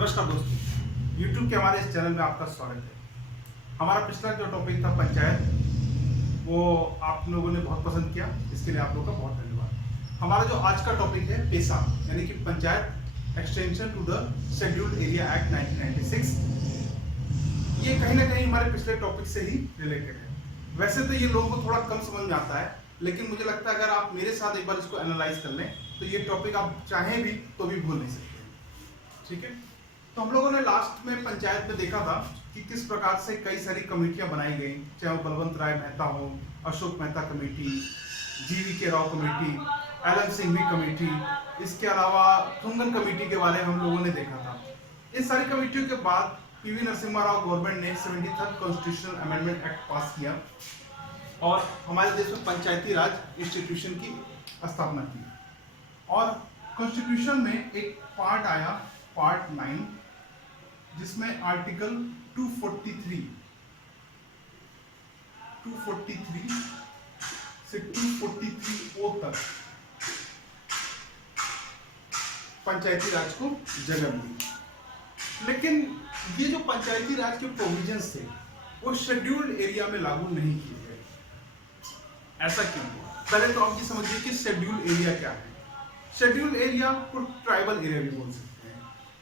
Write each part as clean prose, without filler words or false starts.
नमस्कार दोस्तों, YouTube के हमारे इस चैनल में आपका स्वागत है। हमारा पिछला जो टॉपिक था पंचायत, वो आप लोगों ने बहुत पसंद किया, इसके लिए आप लोगों का बहुत धन्यवाद। हमारा जो आज का टॉपिक है पेशा, यानी कि panchayat extension to the scheduled area act 1996। ये कहीं ना कहीं हमारे पिछले टॉपिक से ही रिलेटेड है। वैसे तो ये लोगों को थोड़ा कम समझ में आता है, लेकिन मुझे लगता है अगर आप मेरे साथ एक बार इसको एनालाइज कर लें तो ये टॉपिक आप चाहें भी तो भी भूल नहीं सकते। ठीक है, तो हम लोगों ने लास्ट में पंचायत में देखा था कि किस प्रकार से कई सारी कमेटियां बनाई गई, चाहे वो बलवंत राय मेहता हो, Ashok Mehta committee, GV Rao committee, L M Singhvi committee, इसके अलावा थुंगन कमेटी के बारे में हम लोगों ने देखा था। इन सारी कमेटियों के बाद PV नरसिम्हा राव गवर्नमेंट ने 73rd कॉन्स्टिट्यूशनल अमेंडमेंट एक्ट पास किया और हमारे देश में पंचायती राज इंस्टीट्यूशन की स्थापना की। और कॉन्स्टिट्यूशन में एक पार्ट आया, पार्ट 9, जिसमें आर्टिकल 243 से 243O तक पंचायती राज को जगह मिली। लेकिन ये जो पंचायती राज के प्रोविजंस थे वो शेड्यूल्ड एरिया में लागू नहीं किए गए। ऐसा क्यों हुआ? पहले तो आप ये समझिए कि शेड्यूल्ड एरिया क्या है। शेड्यूल्ड एरिया को ट्राइबल एरिया भी बोल सकते हैं।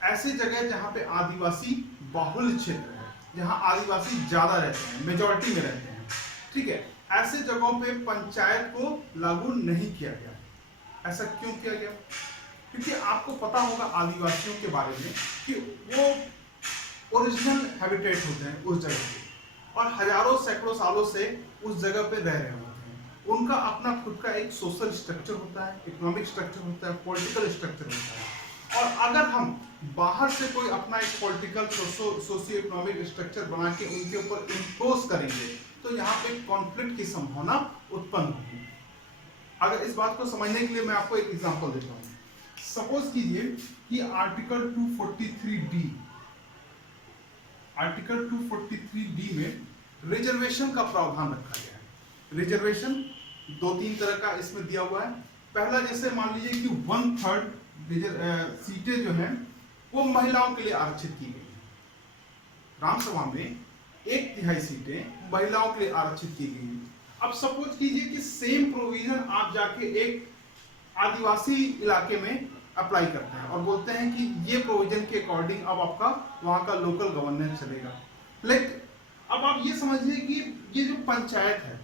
ऐसी जगह जहां पे आदिवासी बाहुल्य क्षेत्र है, जहां आदिवासी ज्यादा रहते हैं, मेजॉरिटी में रहते हैं। ठीक है, ऐसे जगहों पे पंचायत को लागू नहीं किया गया। ऐसा क्यों किया गया? क्योंकि आपको पता होगा आदिवासियों के बारे में कि वो ओरिजिनल हैबिटेट होते हैं उस जगह पे और हजारों सैकड़ों सालों से उस जगह पे रह रहे होते हैं। उनका अपना खुद का एक सोशल स्ट्रक्चर होता है, इकोनॉमिक स्ट्रक्चर होता है, पॉलिटिकल स्ट्रक्चर होता है। और अगर हम बाहर से कोई अपना एक पॉलिटिकल सोशियो इकोनॉमिक स्ट्रक्चर बना के उनके ऊपर इम्पोज करेंगे तो यहाँ पे कॉन्फ्लिक्ट की संभावना उत्पन्न होगी। अगर इस बात को समझने के लिए मैं आपको एक एग्जांपल देता हूँ। सपोज कीजिए कि आर्टिकल 243D में रिजर्वेशन का प्रावधान रखा गया है। रिजर्वेशन 2-3 तरह का इसमें दिया हुआ है। पहला, जैसे मान लीजिए कि 1/3 सीटें जो हैं वो महिलाओं के लिए आरक्षित की गई हैं। राज्यसभा में 1/3 सीटें महिलाओं के लिए आरक्षित की गई हैं। अब सपोज कीजिए कि सेम प्रोविजन आप जाके एक आदिवासी इलाके में अप्लाई करते हैं और बोलते हैं कि ये प्रोविजन के अकॉर्डिंग अब आपका वहां का लोकल गवर्नेंस चलेगा। लेकिन अब आप ये समझिए कि ये जो पंचायत है,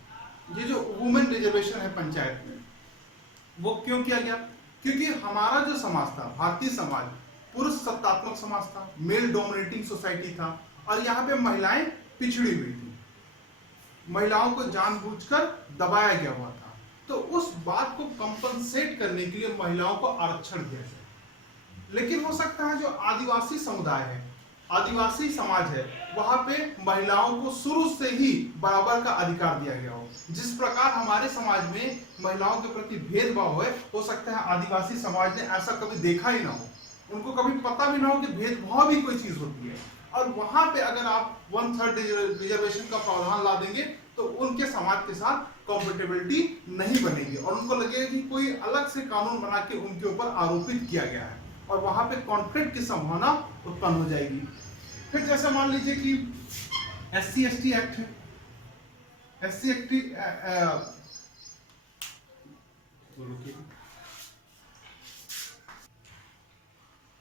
ये जो वुमेन रिजर्वेशन है पंचायत में, वो क्यों किया गया? क्योंकि हमारा जो समाज था, भारतीय समाज, पुरुष सत्तात्मक समाज था, मेल डोमिनेटिंग सोसाइटी था और यहाँ पे महिलाएं पिछड़ी हुई थी। महिलाओं को जानबूझकर दबाया गया हुआ था। तो उस बात को कंपनसेट करने के लिए महिलाओं को आरक्षण दिया गया। लेकिन हो सकता है जो आदिवासी समुदाय है, आदिवासी समाज है, वहां पे महिलाओं को शुरू से ही बराबर का अधिकार दिया गया हो। जिस प्रकार हमारे समाज में महिलाओं के प्रति भेदभाव है, हो सकता है आदिवासी समाज ने ऐसा कभी देखा ही ना हो, उनको कभी पता भी ना हो कि भेदभाव भी कोई चीज होती है। और वहां पे अगर आप 1/3 रिजर्वेशन का प्रावधान ला देंगे तो उनके समाज के साथ कॉम्पेटेबिलिटी नहीं बनेगी और उनको लगेगा कि कोई अलग से कानून बना के उनके ऊपर आरोपित किया गया है और वहां पे कॉन्फ्लिक्ट की संभावना उत्पन्न हो जाएगी। फिर जैसे मान लीजिए कि SC/ST एक्ट है। SC/ST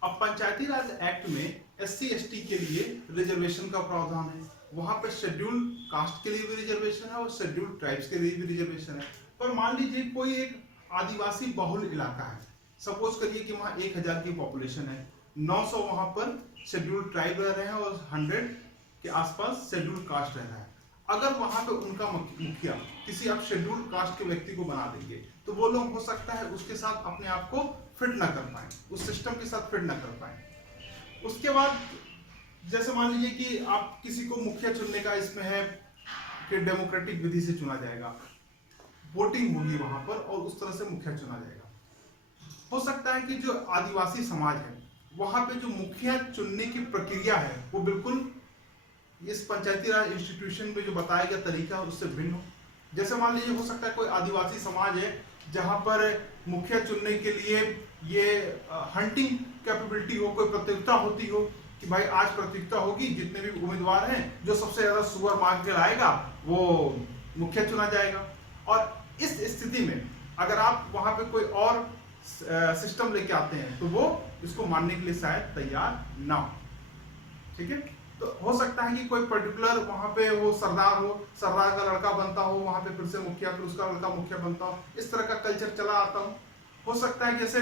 अब पंचायती राज एक्ट में SC/ST के लिए रिजर्वेशन का प्रावधान है। वहां पे शेड्यूल कास्ट के लिए भी रिजर्वेशन है और शेड्यूल ट्राइब्स के लिए भी रिजर्वेशन है। पर मान लीजिए कोई एक आदिवासी बहुल इलाका है, सपोज करिए कि वहां 1000 की पॉपुलेशन है, 900 वहां पर शेड्यूल ट्राइब रह रहे हैं और 100 के आसपास शेड्यूल कास्ट रह रहा है। अगर वहां पे उनका मुखिया किसी आप शेड्यूल कास्ट के व्यक्ति को बना देंगे तो वो लोग हो सकता है उसके साथ अपने आप को फिट ना कर पाए, उस सिस्टम के साथ फिट ना कर पाए। उसके बाद जैसे मान लीजिए कि आप किसी को मुखिया चुनने का इसमें है कि डेमोक्रेटिक विधि से चुना जाएगा, वोटिंग होगी वहां पर और उस तरह से मुखिया चुना जाएगा। हो सकता है कि जो आदिवासी समाज है वहां पे जो मुखिया चुनने की प्रक्रिया है वो बिल्कुल इस पंचायती राज इंस्टीट्यूशन में जो बताया गया तरीका है उससे भिन्न हो। जैसे मान लीजिए हो सकता है कोई आदिवासी समाज है जहां पर मुखिया चुनने के लिए ये हंटिंग कैपेबिलिटी हो, कोई प्रतियोगिता होती हो कि भाई आज प्रतियोगिता होगी, जितने भी उम्मीदवार हैं जो सबसे ज्यादा सुअर मार्क लाएगा वो मुखिया चुना जाएगा। और इस स्थिति में अगर आप वहां पे कोई और सिस्टम लेके आते हैं तो वो इसको मानने के लिए शायद तैयार ना हो। ठीक है, तो हो सकता है कि कोई पर्टिकुलर वहां पे वो सरदार हो, सरदार का लड़का बनता हो वहां पे, फिर से मुखिया, फिर उसका लड़का मुखिया बनता हो, इस तरह का कल्चर चला आता हो सकता है। जैसे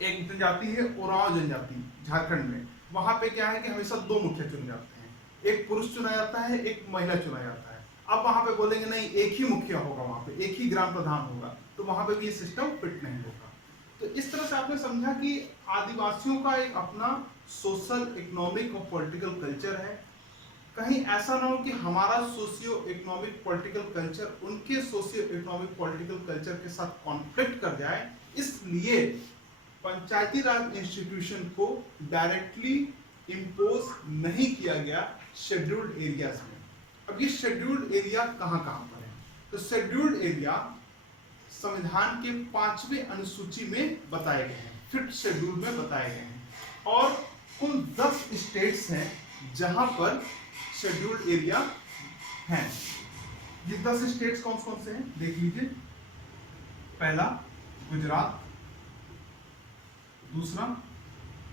एक जनजाति है ओराव जनजाति झारखंड में, वहां पे क्या है कि हमेशा दो मुखिया चुने जाते हैं, एक पुरुष चुना जाता है, एक महिला चुना जाता है। अब वहां पे बोलेंगे नहीं एक ही मुखिया होगा, वहां पे एक ही ग्राम प्रधान होगा, तो वहां पे भी ये सिस्टम फिट नहीं होगा। तो इस तरह से आपने समझा कि आदिवासियों का एक अपना सोशल, इकोनॉमिक और पॉलिटिकल कल्चर है। कहीं ऐसा ना हो कि हमारा सोशियो इकोनॉमिक पॉलिटिकल कल्चर उनके सोशियो इकोनॉमिक पॉलिटिकल कल्चर के साथ कॉन्फ्लिक्ट कर जाए, इसलिए पंचायती राज इंस्टीट्यूशन को डायरेक्टली इम्पोज नहीं किया गया शेड्यूल्ड एरियाज में। अब ये शेड्यूल्ड एरिया कहाँ पर है? तो शेड्यूल्ड एरिया संविधान के 5वें अनुसूची में बताए गए हैं, 5th शेड्यूल में बताए गए हैं, और कुल 10 स्टेट्स हैं जहां पर शेड्यूल्ड एरिया हैं। ये 10 स्टेट्स कौन कौन से हैं देख लीजिए। पहला गुजरात, दूसरा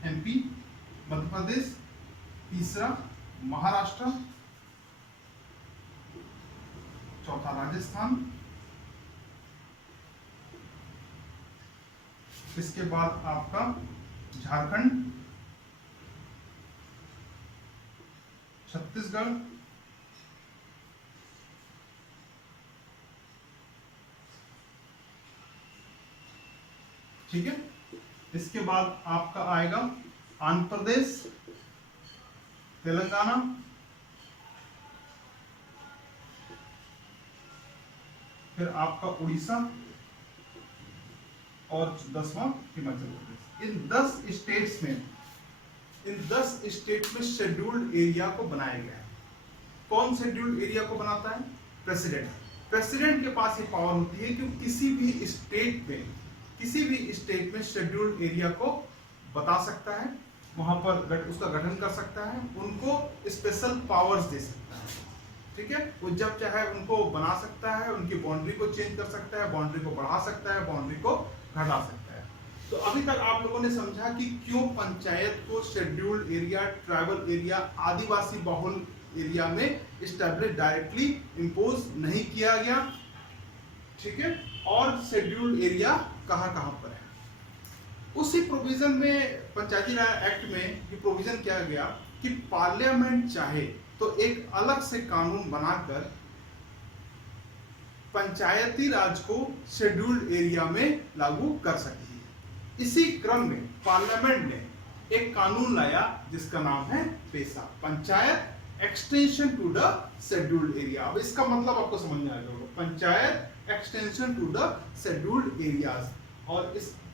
एमपी मध्य प्रदेश, तीसरा महाराष्ट्र, चौथा राजस्थान, इसके बाद आपका झारखंड, छत्तीसगढ़, ठीक है। इसके बाद आपका आएगा आंध्र प्रदेश, तेलंगाना, फिर आपका उड़ीसा और 10वां हिमाचल प्रदेश। इन 10 स्टेट्स में शेड्यूल्ड एरिया को बनाया गया है। कौन शेड्यूल्ड एरिया को बनाता है? प्रेसिडेंट। प्रेसिडेंट के पास ये पावर होती है कि किसी भी स्टेट में शेड्यूल्ड एरिया को बता सकता है, वहां पर उसका गठन कर सकता है, उनको स्पेशल पावर्स दे सकता है। ठीक है, वो जब चाहे उनको बना सकता है, उनकी बाउंड्री को चेंज कर सकता है, बाउंड्री को बढ़ा सकता है, बाउंड्री को घटा सकता है। तो अभी तक आप लोगों ने समझा कि क्यों पंचायत को शेड्यूल्ड एरिया, ट्राइबल एरिया, आदिवासी बहुल एरिया में एस्टैब्लिश डायरेक्टली इंपोज नहीं किया गया। ठीक है, और शेड्यूल्ड एरिया कहां पर है। उसी प्रोविजन में, पंचायती राज एक्ट में ये प्रोविजन किया गया कि पार्लियामेंट चाहे तो एक अलग से कानून बनाकर पंचायती राज को शेड्यूल्ड एरिया में लागू कर सकती है। इसी क्रम में पार्लियामेंट ने एक कानून लाया जिसका नाम है PESA, Panchayat extension to the scheduled area. अब इसका मतलब आपको समझ में आ गया, Panchayat extension to the scheduled areas, और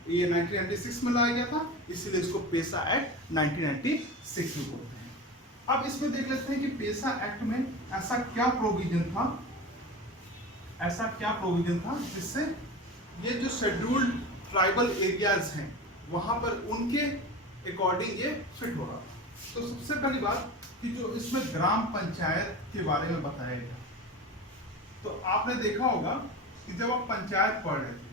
ये 1996 में लाया गया था, इसीलिए इसको पेसा एक्ट 1996 में बोलते हैं। अब इसमें देख लेते हैं कि पेसा एक्ट में ऐसा क्या प्रोविजन था जिससे ये जो शेड्यूल्ड ट्राइबल एरियाज हैं वहां पर उनके अकॉर्डिंग ये फिट हो रहा था। तो सबसे पहली बात कि जो इसमें ग्राम पंचायत के बारे में बताया गया, तो आपने देखा होगा कि जब आप पंचायत पढ़ रहे थे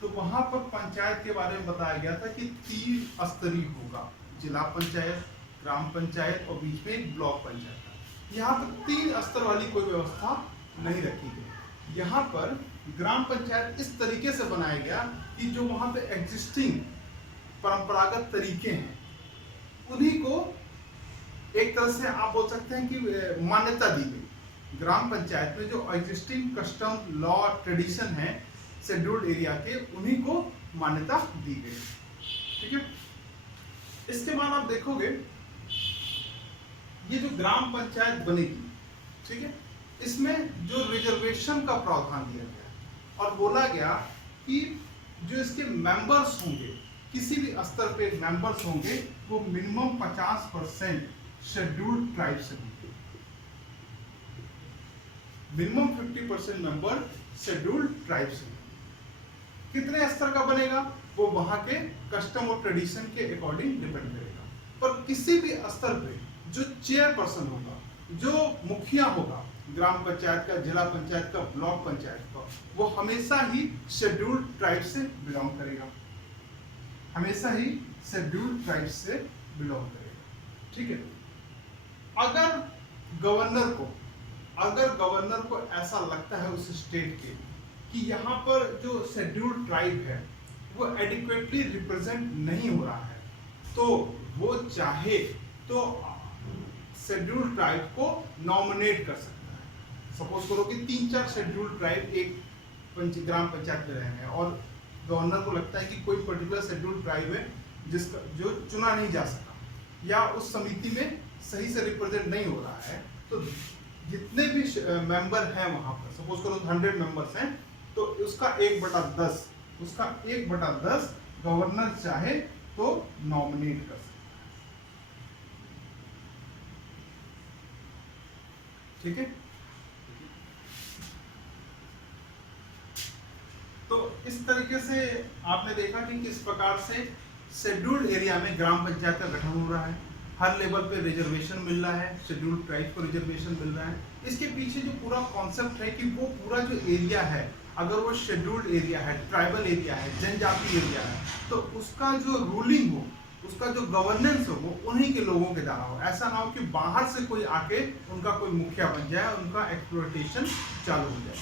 तो वहां पर पंचायत के बारे में बताया गया था कि 3 स्तरीय होगा, जिला पंचायत, ग्राम पंचायत और बीच में एक ब्लॉक पंचायत। यहाँ पर 3 स्तर वाली कोई व्यवस्था नहीं रखी गई। यहाँ पर ग्राम पंचायत इस तरीके से बनाया गया कि जो वहाँ पे एग्जिस्टिंग परंपरागत तरीके हैं उन्हीं को एक तरह से आप बोल सकते हैं कि मान्यता दी गई। ग्राम पंचायत में जो एग्जिस्टिंग कस्टम, लॉ, ट्रेडिशन है शेड्यूल्ड एरिया के, उन्हीं को मान्यता दी गई। ठीक है, इसके बाद आप देखोगे ये जो ग्राम पंचायत बनेगी, ठीक है, इसमें जो रिजर्वेशन का प्रावधान दिया गया और बोला गया कि जो इसके मेंबर्स होंगे, किसी भी स्तर पे मेंबर्स होंगे, वो मिनिमम 50% शेड्यूल्ड ट्राइब से होंगे, मिनिमम 50% मेंबर शेड्यूल्ड ट्राइब से। कितने स्तर का बनेगा वो वहां के कस्टम और ट्रेडिशन के अकॉर्डिंग डिपेंड करेगा। पर किसी भी स्तर पे जो चेयरपर्सन होगा, जो मुखिया होगा ग्राम पंचायत का, जिला पंचायत का, ब्लॉक पंचायत का, वो हमेशा ही शेड्यूल्ड ट्राइब से बिलोंग करेगा, हमेशा ही शेड्यूल्ड ट्राइब से बिलोंग करेगा। ठीक है। अगर गवर्नर को ऐसा लगता है उस स्टेट के कि यहाँ पर जो शेड्यूल्ड ट्राइब है वो एडिक्वेटली रिप्रेजेंट नहीं हो रहा है, तो वो चाहे तो शेड्यूल्ड ट्राइब को नॉमिनेट कर सकता है। सपोज करो कि 3-4 शेड्यूल्ड ट्राइब एक ग्राम पंचायत में रहे हैं और गवर्नर को लगता है कि कोई पर्टिकुलर शेड्यूल्ड ट्राइब है जिसका जो चुना नहीं जा सका या उस समिति में सही से रिप्रेजेंट नहीं हो रहा है, तो जितने भी मेंबर हैं वहां पर, सपोज करो 100 मेंबर्स हैं, तो उसका 1/10 गवर्नर चाहे तो नॉमिनेट कर सकता है। ठीक है। तो इस तरीके से आपने देखा कि किस प्रकार से शेड्यूल्ड एरिया में ग्राम पंचायत का गठन हो रहा है, हर लेवल पे रिजर्वेशन मिल रहा है, शेड्यूल्ड ट्राइब को रिजर्वेशन मिल रहा है। इसके पीछे जो पूरा कॉन्सेप्ट है कि वो पूरा जो एरिया है, अगर वो शेड्यूल्ड एरिया है, ट्राइबल एरिया है, जनजाति एरिया है, तो उसका जो रूलिंग हो, उसका जो गवर्नेंस हो, वो उन्हीं के लोगों के द्वारा हो। ऐसा ना हो कि बाहर से कोई आके उनका कोई मुखिया बन जाए, उनका एक्सप्लॉयटेशन चालू हो जाए।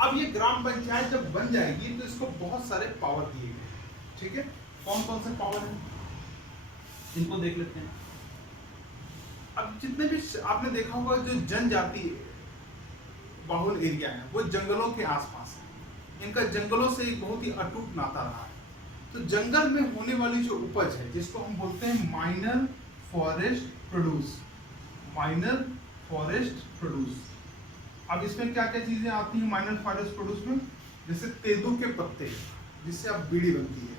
अब ये ग्राम पंचायत जब बन जाएगी तो इसको बहुत सारे पावर दिए गए। ठीक है। कौन कौन से पावर हैं इनको देख लेते हैं। अब जितने भी आपने देखा होगा जो जनजाति बाहुल एरिया है वो जंगलों के आसपास है, इनका जंगलों से एक बहुत ही अटूट नाता रहा है। तो जंगल में होने वाली जो उपज है जिसको हम बोलते हैं minor forest produce, minor forest produce. अब इसमें क्या क्या चीजें आती हैं माइनर फॉरेस्ट प्रोड्यूस में, जैसे तेंदू के पत्ते जिससे अब बीड़ी बनती है,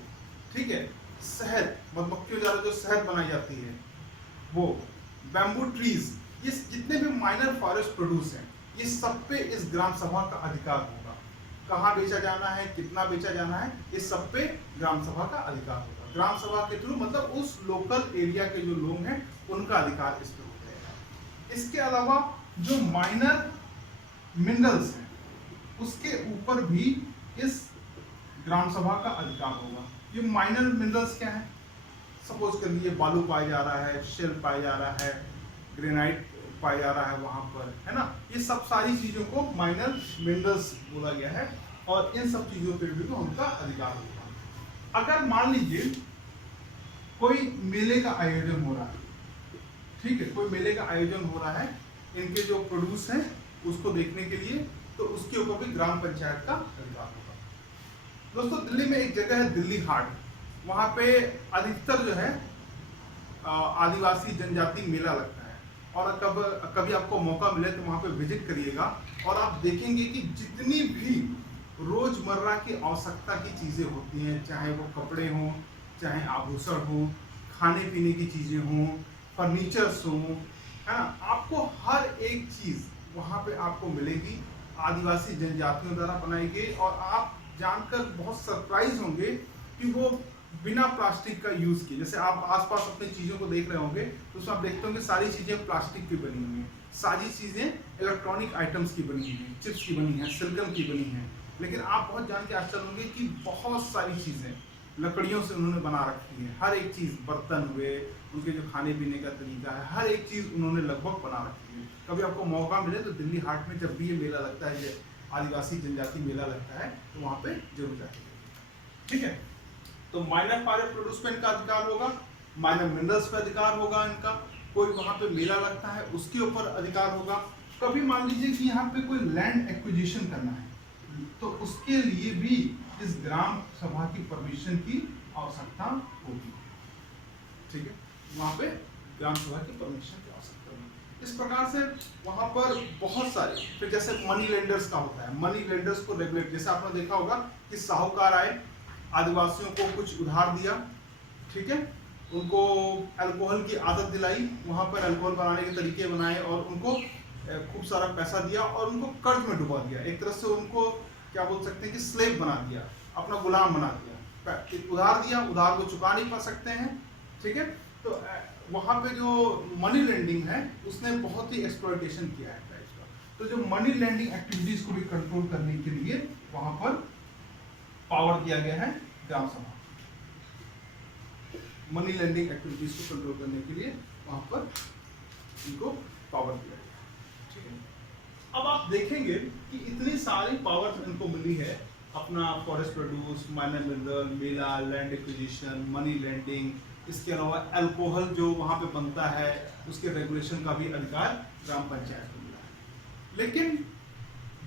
ठीक है, शहद, मधुमक्खियों द्वारा जो शहद बनाई जाती है वो, बैम्बू ट्रीज, ये जितने भी माइनर फॉरेस्ट प्रोड्यूस हैं ये सब पे इस ग्राम सभा का अधिकार होगा। कहाँ बेचा जाना है, कितना बेचा जाना है, इस सब पे ग्राम सभा का अधिकार होगा। ग्राम सभा के थ्रू मतलब उस लोकल एरिया के जो लोग हैं उनका अधिकार इस पे हो जाएगा। इसके अलावा जो माइनर मिनरल्स हैं उसके ऊपर भी इस ग्राम सभा का अधिकार होगा। ये माइनर मिनरल्स क्या है, सपोज कर लिए बालू पाया जा रहा है, शेल पाया जा रहा है, ग्रेनाइट पाया जा रहा है वहां पर, है ना, ये सब सारी चीजों को माइनर मिनरल्स बोला गया है और इन सब चीजों पर भी तो उनका अधिकार होगा। अगर मान लीजिए कोई मेले का आयोजन हो रहा है, ठीक है, कोई मेले का आयोजन हो रहा है इनके जो प्रोड्यूस हैं उसको देखने के लिए, तो उसके ऊपर भी ग्राम पंचायत का अधिकार होगा। दोस्तों दिल्ली में एक जगह है दिल्ली हाट, वहां पे अधिकतर जो है आदिवासी जनजाति मेला लगता है और कभी आपको मौका मिले तो वहां पे विजिट करिएगा और आप देखेंगे कि जितनी भी रोजमर्रा की आवश्यकता की चीजें होती हैं, चाहे वो कपड़े हों, चाहे आभूषण हो, खाने पीने की चीजें हों, फर्नीचर्स हों, है ना, आपको हर एक चीज वहां पे आपको मिलेगी, आदिवासी जनजातियों द्वारा बनाई गई। और आप जानकर बहुत सरप्राइज होंगे कि वो बिना प्लास्टिक का यूज किए, जैसे आप आसपास अपनी चीजों को देख रहे होंगे तो उसमें आप देखते होंगे सारी चीजें प्लास्टिक की बनी हुई हैं, सारी चीजें इलेक्ट्रॉनिक आइटम्स की बनी हुई हैं, चिप्स की बनी हैं, सिलिकॉन की बनी हैं। लेकिन आप बहुत जान के आश्चर्य होंगे कि बहुत सारी चीजें लकड़ियों से उन्होंने बना रखी है। हर एक चीज, बर्तन हुए, उनके जो खाने पीने का तरीका है, हर एक चीज उन्होंने लगभग बना रखी है। कभी आपको मौका मिले तो दिल्ली हाट में जब भी ये मेला लगता है, ये आदिवासी जनजाति मेला लगता है, तो वहां पे जरूर जाइए। ठीक है। तो माइनर फॉरेस्ट प्रोड्यूस पे इनका अधिकार होगा, माइनर मिनरल्स पे अधिकार होगा इनका, कोई वहां पे मेला लगता है उसके ऊपर अधिकार होगा। कभी मान लीजिए कि यहाँ पे कोई लैंड एक्विजिशन करना है तो उसके लिए भी इस ग्राम सभा की परमिशन की आवश्यकता होगी। ठीक है, वहां पे ग्राम सभा की परमिशन की आवश्यकता होगी। इस प्रकार से वहां पर बहुत सारे, फिर जैसे मनी लेंडर्स का होता है, मनी लेंडर्स को रेगुलेट, जैसे आपने देखा होगा कि साहूकार आए, आदिवासियों को कुछ उधार दिया, ठीक है, उनको अल्कोहल की आदत दिलाई, वहां पर अल्कोहल बनाने के तरीके बनाए और उनको खूब सारा पैसा दिया और उनको कर्ज में डुबा दिया। एक तरह से उनको क्या बोल सकते हैं कि स्लेव बना दिया, अपना गुलाम बना दिया। उधार दिया, उधार को चुका नहीं पा सकते हैं, ठीक है, तो वहाँ पे जो मनी लेंडिंग है उसने बहुत ही एक्सप्लॉयटेशन किया है प्राइस का। तो जो मनी लेंडिंग एक्टिविटीज को भी कंट्रोल करने के लिए वहाँ पर पावर दिया गया है ग्राम सभा। मनी लेंडिंग एक्टिविटीज को कंट्रोल करने के लिए वहाँ पर इनको पावर दिया गया। ठीक है, अब आप देखेंगे कि इतनी सारी पावर इनको मिली है, अपना फॉरेस्ट प्रोड्यूस, माइनर मिनरल, मेला, लैंड एक्विजिशन, मनी लेंडिंग, इसके अलावा अल्कोहल जो वहाँ पे बनता है उसके रेगुलेशन का भी अधिकार ग्राम पंचायत को मिला है। लेकिन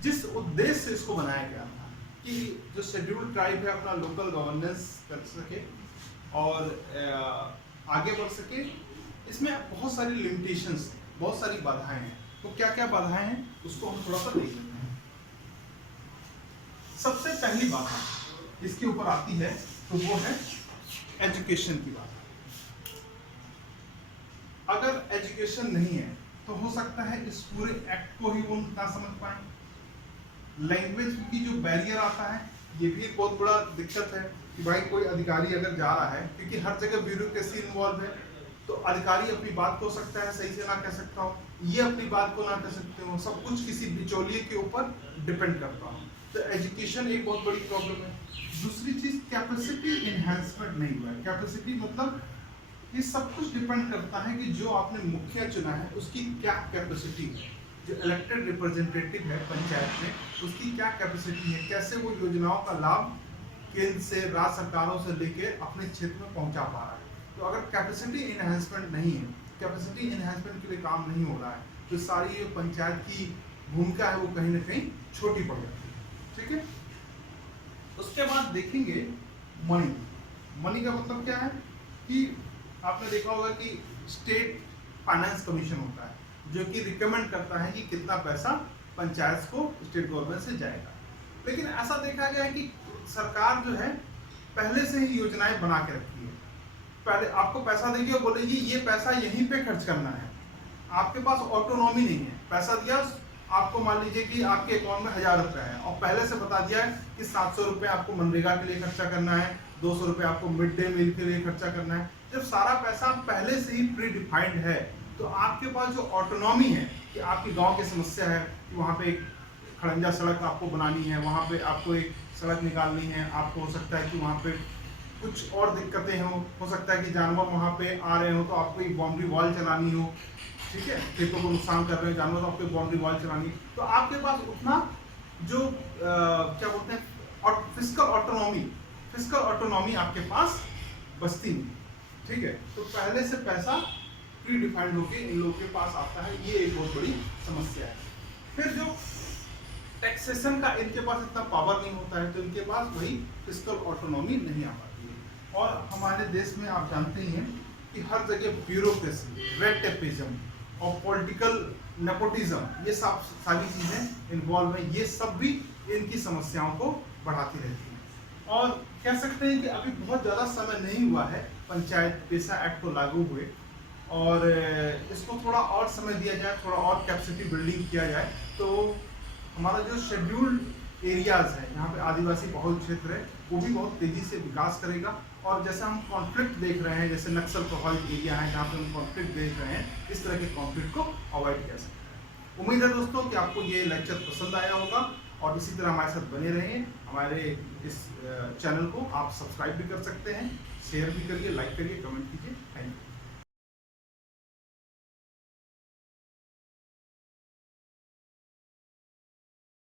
जिस उद्देश्य से इसको बनाया गया था कि जो शेड्यूल्ड ट्राइब है अपना लोकल गवर्नेंस कर सके और आगे बढ़ सके, इसमें बहुत सारी लिमिटेशंस, बहुत सारी बाधाएं हैं। तो क्या क्या बाधाएं हैं उसको हम थोड़ा सा देख लेते हैं। सबसे पहली बाधा इसके ऊपर आती है तो वो है एजुकेशन की बात। अगर एजुकेशन नहीं है तो हो सकता है इस पूरे एक्ट को ही वो ना समझ पाए। लैंग्वेज की जो बैरियर आता है ये भी एक बहुत बड़ा दिक्कत है कि भाई कोई अधिकारी अगर जा रहा है, क्योंकि हर जगह ब्यूरोक्रेसी इन्वॉल्व है, तो अधिकारी अपनी बात को सकता है सही से ना कह सकता हो, ये अपनी बात को ना कह सकते हो, सब कुछ किसी बिचौलिए के ऊपर डिपेंड करता हो। तो एजुकेशन एक बहुत बड़ी प्रॉब्लम है। दूसरी चीज कैपेसिटी इनहेंसमेंट नहीं हुआ है। कैपेसिटी मतलब ये सब कुछ डिपेंड करता है कि जो आपने मुखिया चुना है उसकी क्या कैपेसिटी है, जो इलेक्टेड रिप्रेजेंटेटिव है पंचायत में उसकी क्या कैपेसिटी है, कैसे वो योजनाओं का लाभ केंद्र से, राज्य सरकारों से लेके अपने क्षेत्र में पहुंचा पा रहा है। तो अगर कैपेसिटी इनहेंसमेंट नहीं है, कैपेसिटी इनहेंसमेंट के लिए काम नहीं हो रहा है, तो सारी पंचायत की भूमिका है वो कहीं ना कहीं छोटी पड़ जाती है। ठीक है, उसके बाद देखेंगे मनी। मनी का मतलब क्या है कि आपने देखा होगा कि स्टेट फाइनेंस कमीशन होता है जो कि रिकमेंड करता है कि कितना पैसा पंचायत को स्टेट गवर्नमेंट से जाएगा। लेकिन ऐसा देखा गया है कि सरकार जो है पहले से ही योजनाएं बना के रखी है, पहले आपको पैसा देगी और बोलेगी ये पैसा यहीं पे खर्च करना है। आपके पास ऑटोनॉमी नहीं है, पैसा दिया आपको, मान लीजिए कि आपके अकाउंट में 1000 रुपए है और पहले से बता दिया है कि 700 रुपए आपको मनरेगा के लिए खर्चा करना है, 200 रुपए आपको मिड डे मील के लिए खर्चा करना है। जब सारा पैसा पहले से ही प्री डिफाइंड है तो आपके पास जो ऑटोनॉमी है कि आपकी गांव की समस्या है कि वहाँ पे एक खड़ंजा सड़क आपको बनानी है, वहाँ पे आपको एक सड़क निकालनी है, आपको हो सकता है कि वहाँ पे कुछ और दिक्कतें हो सकता है कि जानवर वहाँ पे आ रहे हो तो आपको एक बाउंड्री वॉल चलानी हो, ठीक है, खेतों को नुकसान कर रहे हैं जानवर तो आपको बाउंड्री वॉल चलानी, तो आपके पास उतना जो क्या बोलते हैं और फिस्कल ऑटोनॉमी आपके पास बचती नहीं। ठीक है, तो पहले से पैसा प्री डिफाइंड होके इन लोगों के पास आता है, ये एक बहुत बड़ी समस्या है। फिर जो टैक्सेशन का इनके पास इतना पावर नहीं होता है तो इनके पास वही फिस्कल ऑटोनॉमी नहीं आ पाती है। और हमारे देश में आप जानते ही हैं कि हर जगह ब्यूरोक्रेसी, रेड टेपिज्म और पॉलिटिकल नेपोटिज्म, ये सब सारी चीजें इन्वॉल्व हैं, ये सब भी इनकी समस्याओं को बढ़ाती रहती हैं। और कह सकते हैं कि अभी बहुत ज़्यादा समय नहीं हुआ है पंचायत पेशा एक्ट को लागू हुए, और इसको थोड़ा और समय दिया जाए, थोड़ा और कैपेसिटी बिल्डिंग किया जाए तो हमारा जो शेड्यूल्ड एरियाज है, यहाँ पे आदिवासी बहुल क्षेत्र है, वो भी बहुत तेजी से विकास करेगा। और जैसे हम कॉन्फ्लिक्ट देख रहे हैं, जैसे नक्सल प्रभावित एरिया है जहाँ पे हम कॉन्फ्लिक्ट देख रहे हैं, इस तरह के कॉन्फ्लिक्ट को अवॉइड कर सकते हैं। उम्मीद है दोस्तों कि आपको ये लेक्चर पसंद आया होगा और इसी तरह हमारे साथ बने रहें। हमारे इस चैनल को आप सब्सक्राइब भी कर सकते हैं, शेयर भी करिए, लाइक करिए, कमेंट कीजिए। Thank you.